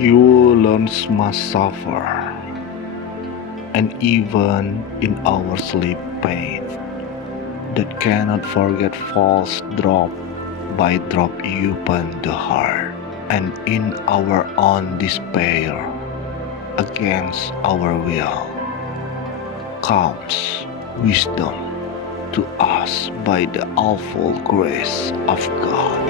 Violence must suffer, and even in our sleep pain, that cannot forget falls drop by drop upon the heart, and in our own despair, against our will, comes wisdom to us by the awful grace of God.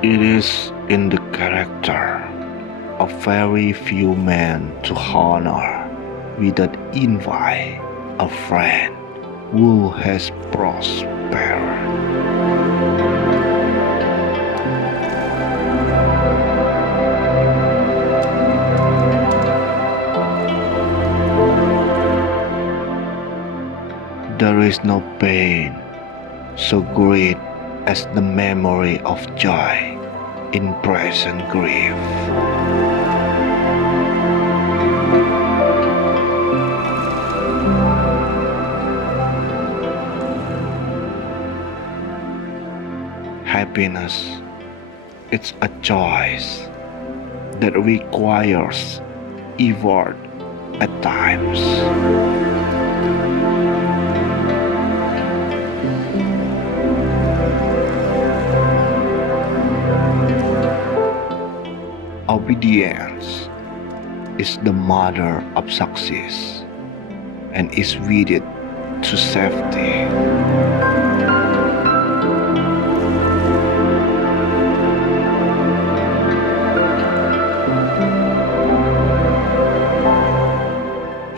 It is in the character of very few men to honor without envy a friend who has prospered. There is no pain so great as the memory of joy in present grief. Happiness, it's a choice that requires effort at times. Obedience is the mother of success and is wedded to safety.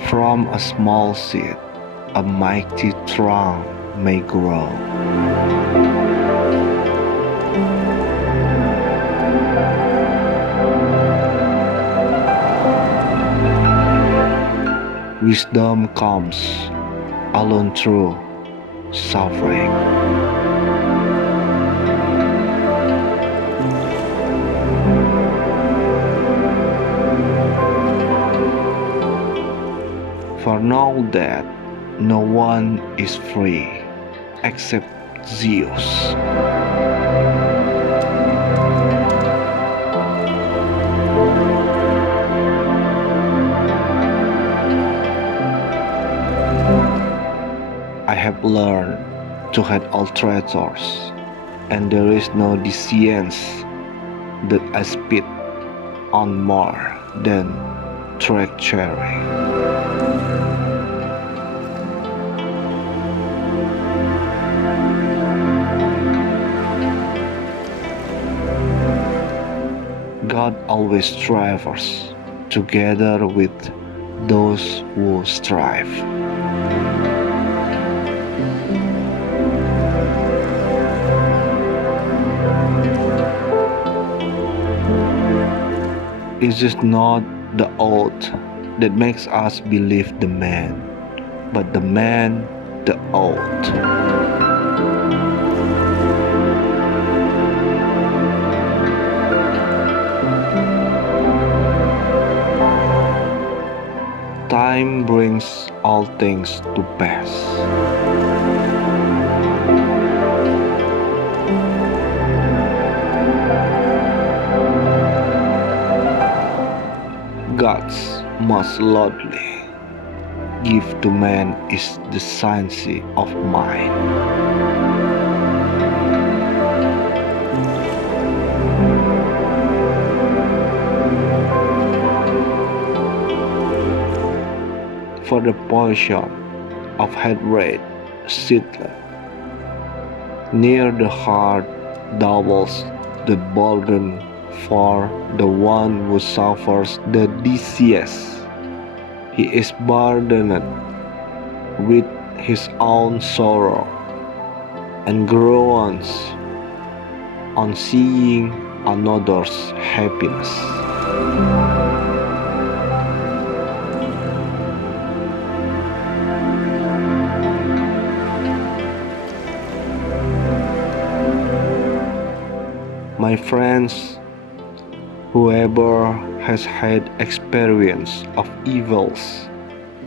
From a small seed, a mighty trunk may grow. Wisdom comes alone through suffering. For know that no one is free except Zeus. I have learned to hate all traitors, and there is no defiance that I spit on more than treachery. God always strives together with those who strive. It is not the oath that makes us believe the man, but the man the oath. Time brings all things to pass. Gods most loudly give to man is the science of mind. For the portion of hatred sitteth near the heart doubles the burden for the one who suffers the disease. He is burdened with his own sorrow and groans on seeing another's happiness. My friends, whoever has had experience of evils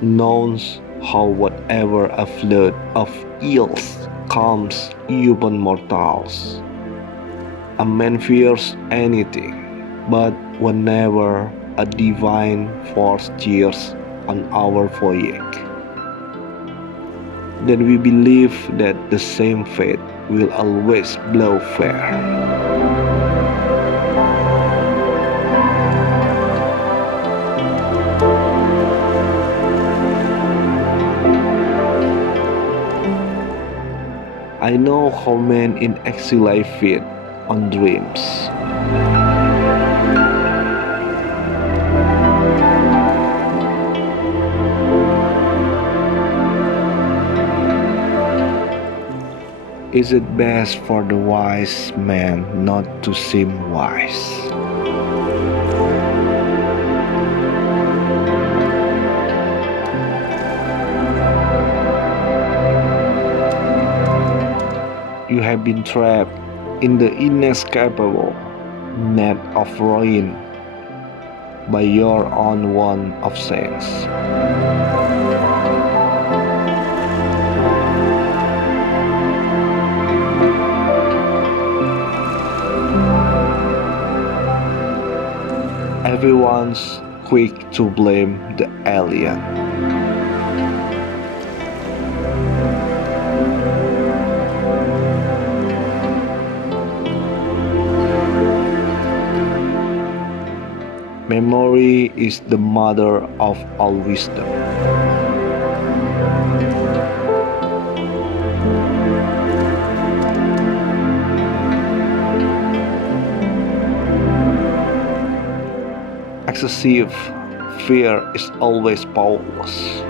knows how whatever a flood of ills comes upon mortals. A man fears anything, but whenever a divine force cheers on our voyage, then we believe that the same fate will always blow fair. I know how men in exile feed on dreams. Is it best for the wise man not to seem wise? You have been trapped in the inescapable net of ruin by your own want of sense. Everyone's quick to blame the alien. Memory is the mother of all wisdom. Excessive fear is always powerless.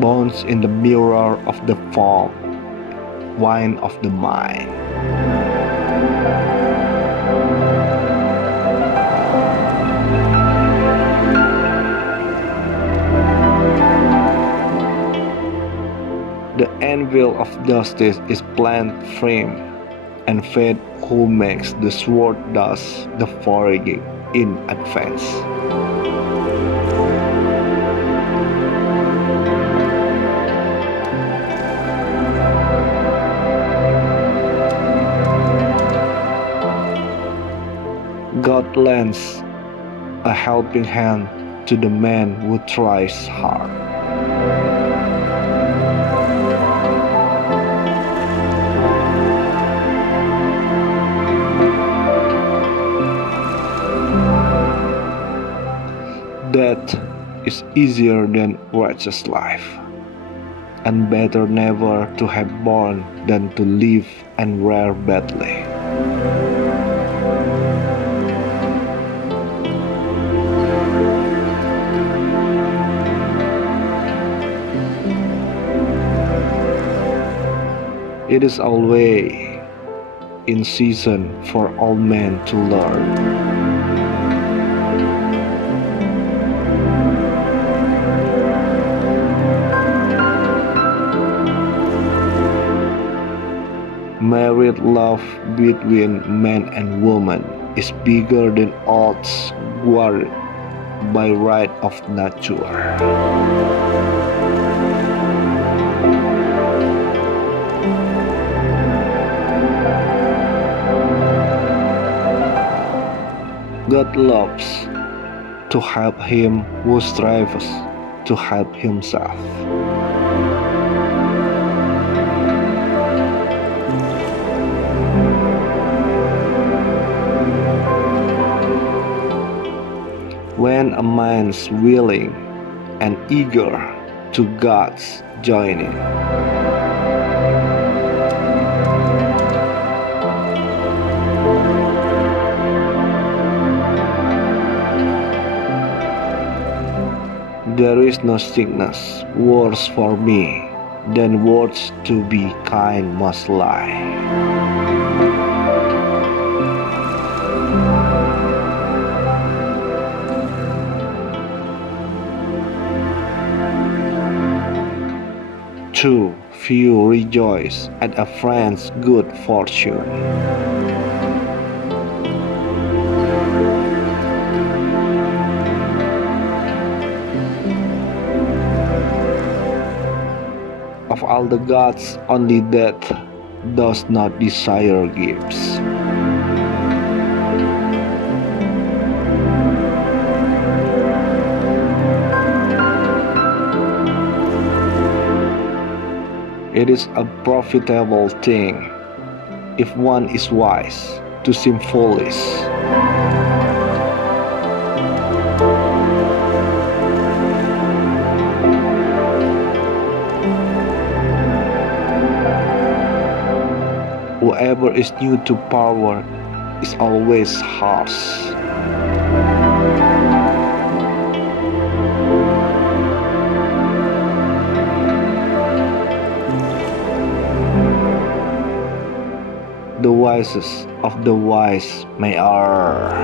Bones in the mirror of the form, wine of the mind. The anvil of justice is plant frame, and fate who makes the sword does the foraging in advance. God lends a helping hand to the man who tries hard. Death is easier than righteous life, and better never to have born than to live and rear badly. It is always in season for all men to learn. Married love between man and woman is bigger than odds guarded by right of nature. God loves to help him who strives to help himself. When a man's willing and eager to God's joining, there is no sickness worse for me than words to be kind must lie. Too few rejoice at a friend's good fortune. Of all the gods, only death does not desire gifts. It is a profitable thing, if one is wise, to seem foolish. Whoever is new to power is always harsh. The wisest of the wise may err.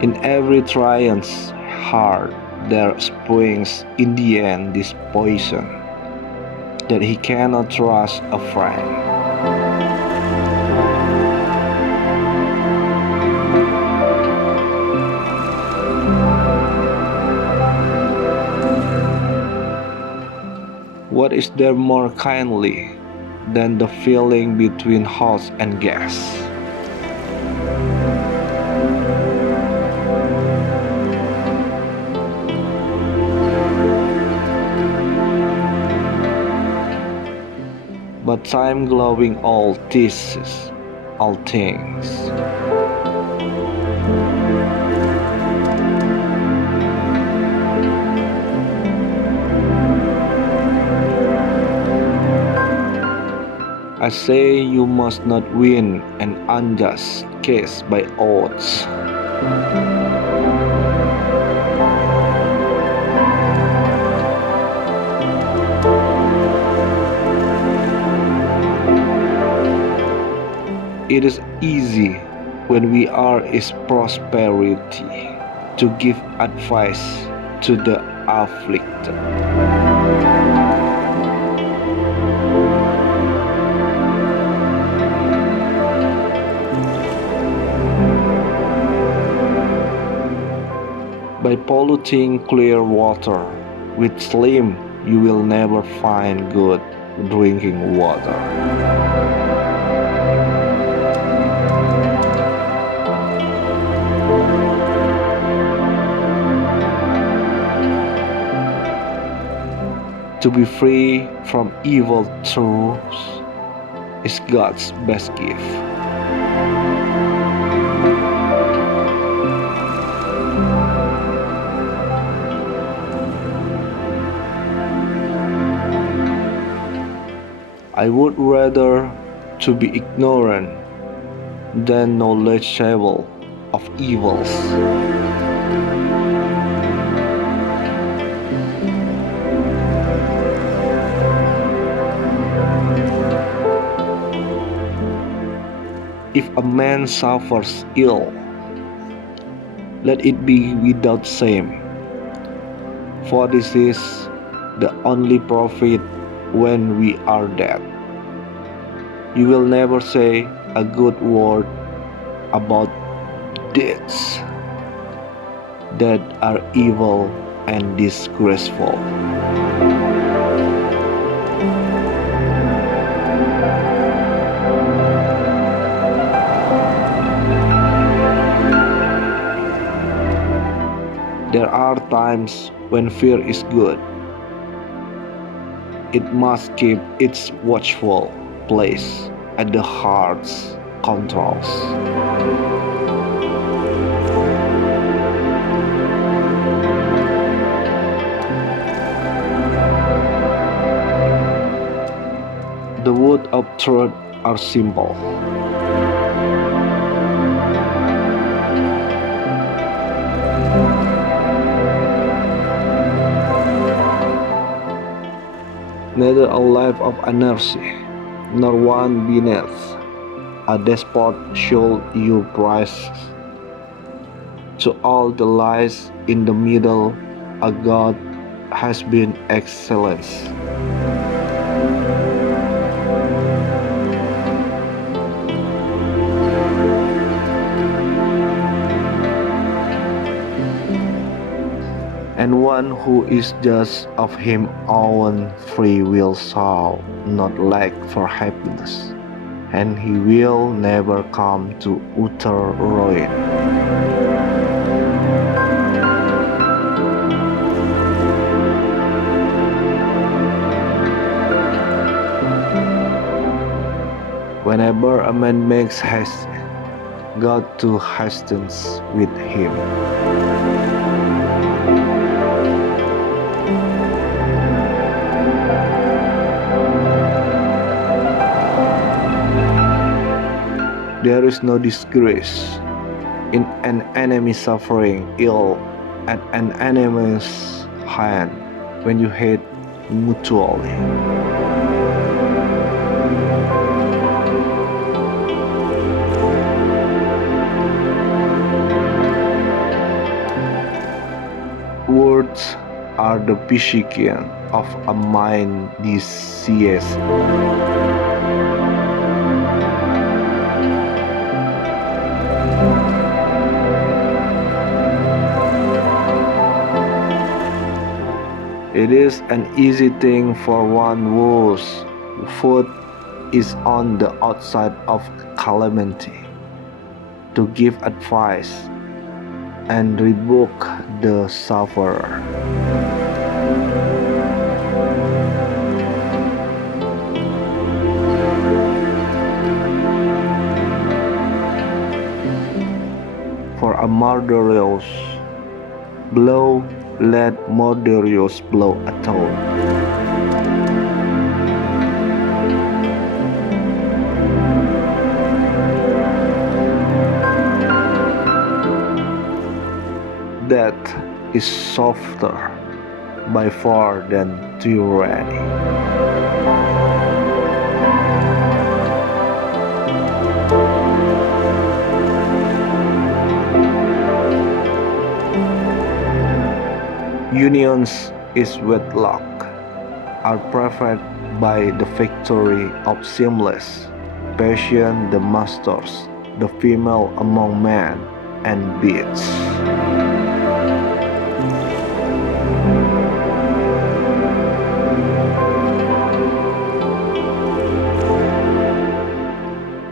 In every triumph's heart there springs in the end this poison, that he cannot trust a friend. What is there more kindly than the feeling between host and guest? But time glowing all teases all things. I say you must not win an unjust case by odds. It is easy when we are in prosperity to give advice to the afflicted. By polluting clear water with slime, you will never find good drinking water. To be free from evil truths is God's best gift. I would rather to be ignorant than knowledgeable of evils. If a man suffers ill, let it be without shame, for this is the only profit when we are dead. You will never say a good word about deeds that are evil and disgraceful. There are times when fear is good. It must keep its watchful place at the heart's controls. The words of truth are simple. Neither a life of anarchy, nor one beneath a despot should you prize. To all the lies in the middle, a god has been excellence. And one who is just of him own free will shall not lack for happiness, and he will never come to utter ruin. Whenever a man makes haste, God too hastens with him. There is no disgrace in an enemy suffering ill at an enemy's hand when you hate mutually. Words are the physician of a mind diseased. It is an easy thing for one whose foot is on the outside of calamity to give advice and rebuke the sufferer. For a murderous blow, let murderous blow atone. Death is softer by far than tyranny. Unions is wedlock are perfect by the victory of seamless, passion the masters, the female among men and beasts.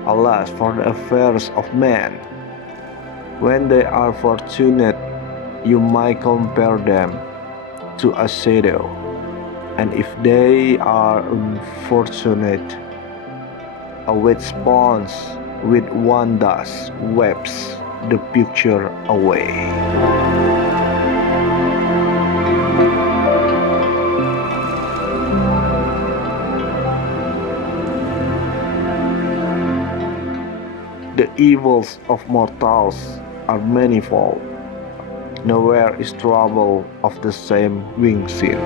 Alas for the affairs of men, when they are fortunate, you might compare them to a shadow, and if they are unfortunate, a wet sponge with one dust wipes the picture away. The evils of mortals are manifold. Nowhere is trouble of the same wing seen.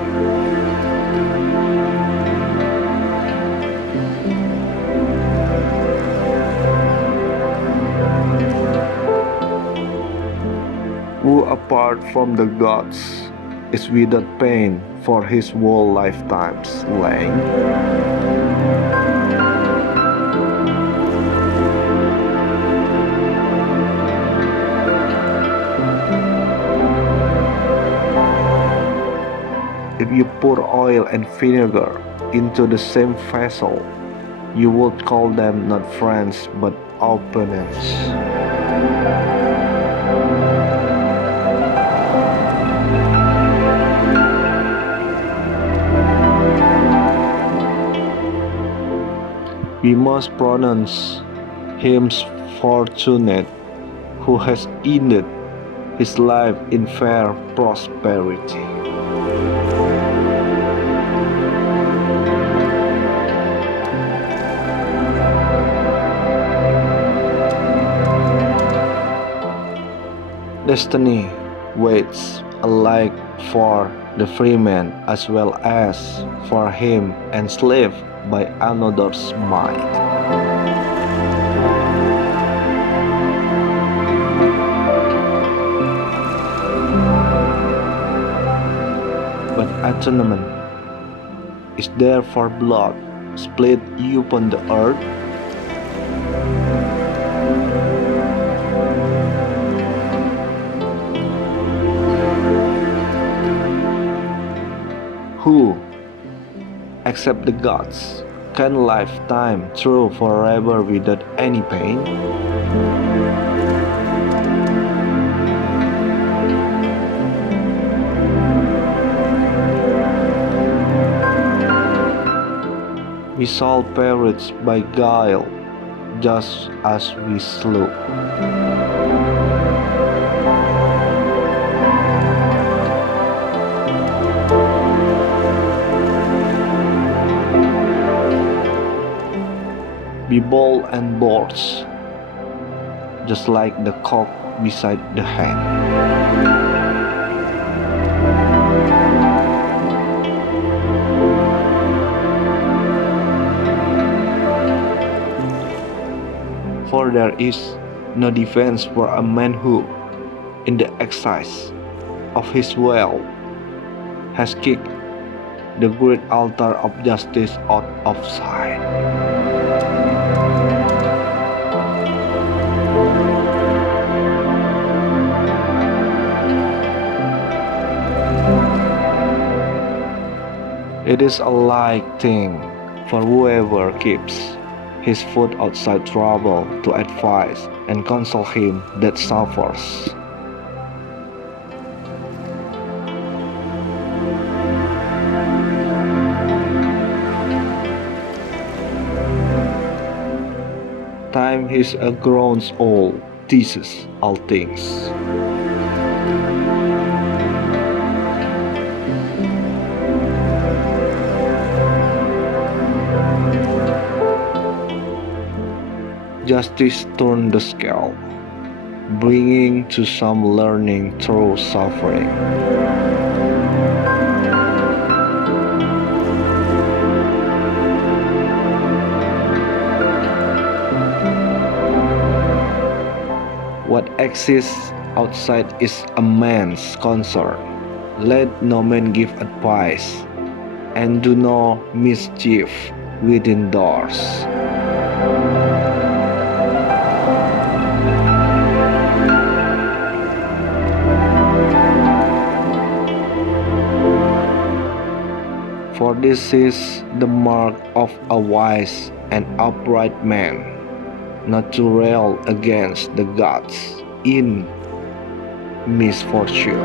Who apart from the gods is without pain for his whole lifetime's length? If you pour oil and vinegar into the same vessel, you would call them not friends but opponents. We must pronounce him fortunate who has ended his life in fair prosperity. Destiny waits alike for the freeman as well as for him enslaved by another's might. tournament? Is there for blood split upon the earth? Who, except the gods, can lifetime through forever without any pain? We shall perish by guile, just as we slew. Be bold and bold, just like the cock beside the hen. For there is no defense for a man who, in the exercise of his will, has kicked the great altar of justice out of sight. It is a like thing for whoever keeps his foot outside trouble to advise and counsel him that suffers. Time is a grown old, teaches all things. Justice turned the scale, bringing to some learning through suffering. What exists outside is a man's concern. Let no man give advice, and do no mischief within doors. For this is the mark of a wise and upright man, not to rail against the gods in misfortune.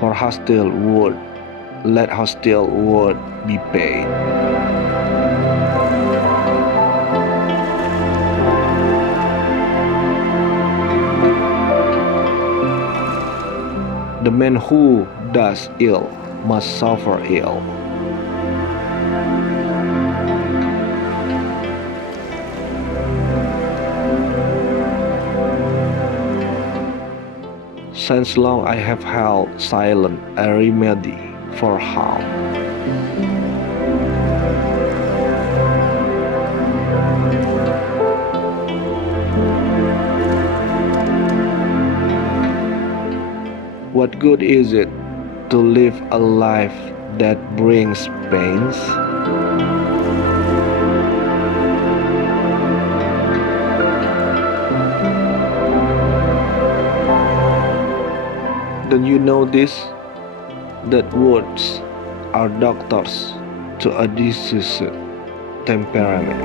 For hostile word, let hostile word be paid. The man who does ill must suffer ill. Since long I have held silent a remedy for harm. What good is it to live a life that brings pains? Don't you know this? That words are doctors to a diseased temperament.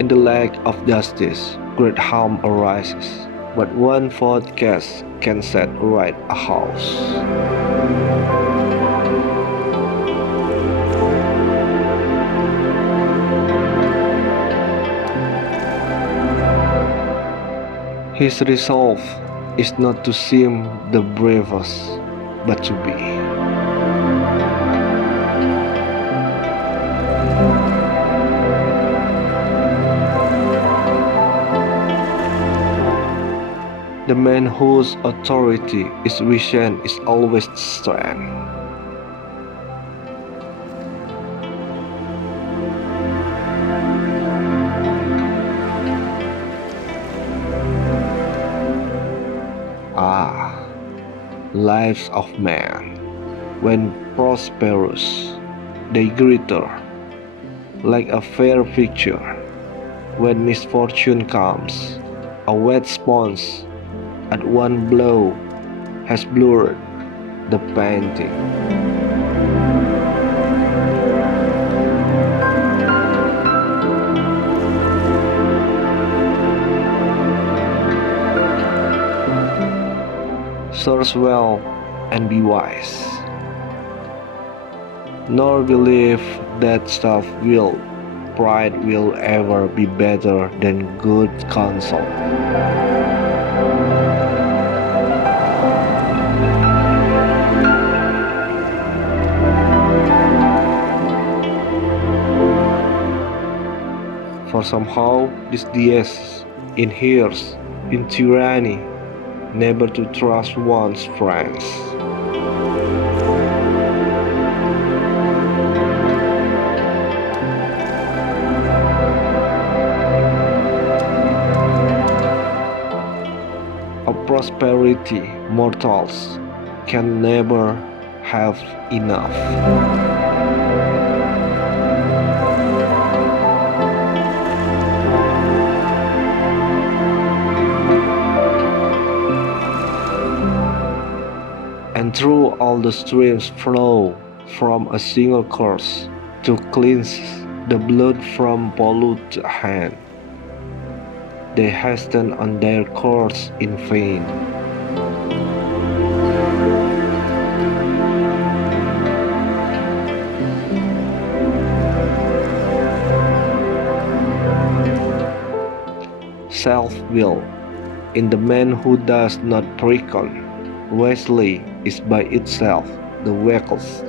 In the lack of justice, great harm arises, but one forecast can set right a house. His resolve is not to seem the bravest, but to be. The man whose authority is vision is always strength. Lives of man, when prosperous, they glitter like a fair picture. When misfortune comes, a wet sponge at one blow has blurred the painting. Search well and be wise, nor believe that self-will pride will ever be better than good counsel. For somehow this DS inheres in tyranny, never to trust one's friends. Of prosperity, mortals can never have enough. And through all the streams flow from a single course to cleanse the blood from polluted hand. They hasten on their course in vain. Self-will in the man who does not reckon wisely is by itself the weakest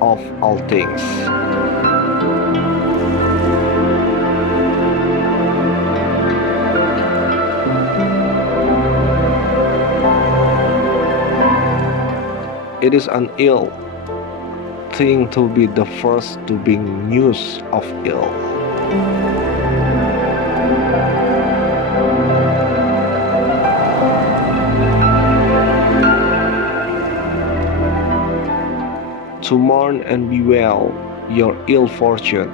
of all things. It is an ill thing to be the first to bring news of ill. To mourn and bewail your ill fortune,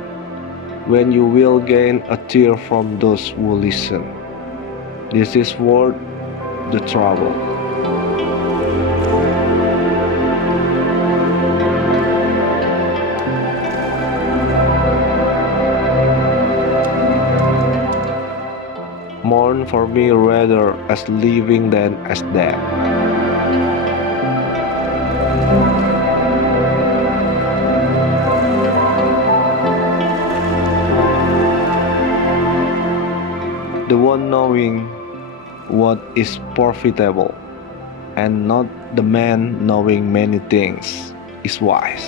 when you will gain a tear from those who listen. This is worth the trouble. Mourn for me rather as living than as dead. The one knowing what is profitable, and not the man knowing many things, is wise.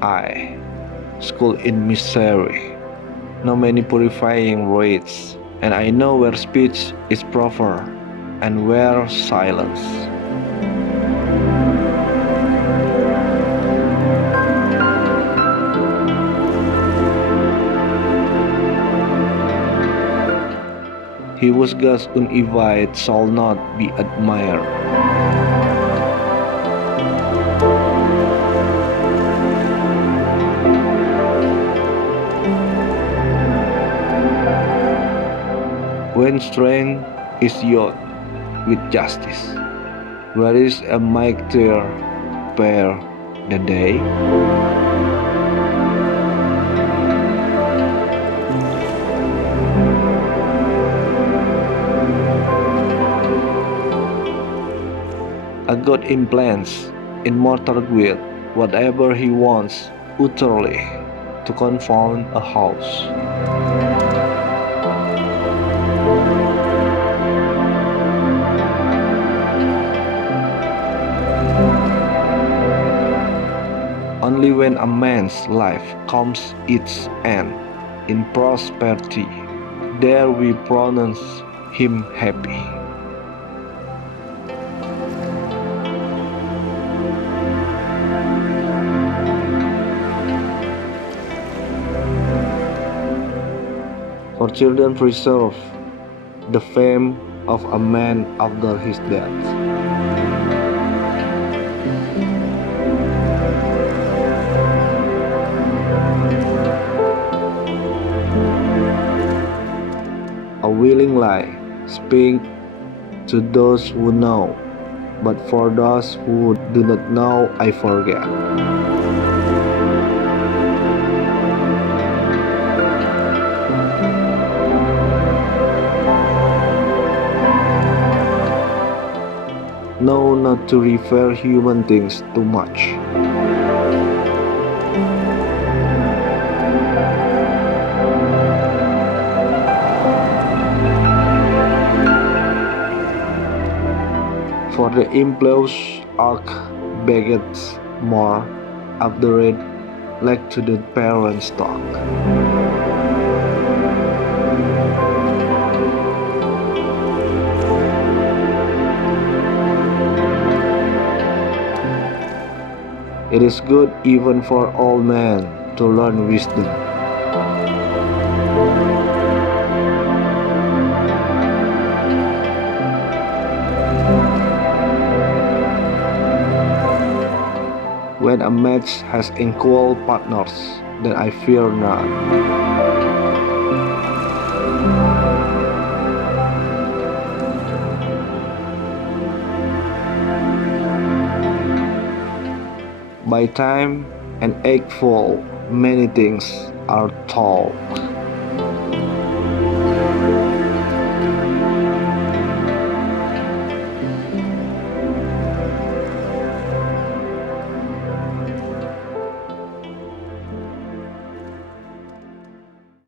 I, school in misery, know many purifying rites, and I know where speech is proper and where silence. He whose gods uninvited shall not be admired. When strength is yoked with justice, where is a mightier pair than they? A god implants in mortal guilt whatever he wants utterly to confound a house. When a man's life comes its end in prosperity, there we pronounce him happy. For children preserve the fame of a man after his death. A willing lie speak to those who know, but for those who do not know, I forget. Know not to revere human things too much. For the implows arc begets more after it like to the parent stock. It is good even for old men to learn wisdom. When a match has equal partners, then I fear not. By time and egg fall, many things are told.